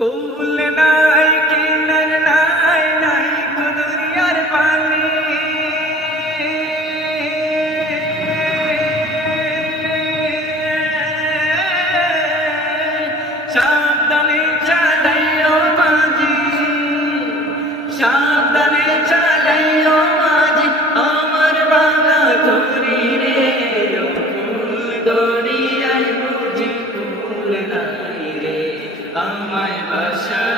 কুল নাই কিনার নাই নাই কুদুরিয়ার পানি সাবধানে চালাইও মাঝি সাবধানে চালাইও মাঝি আমার বাংলা ধরি রে কুল দরিয়ায় বুঝি কুল নাই রে আমায় বাসা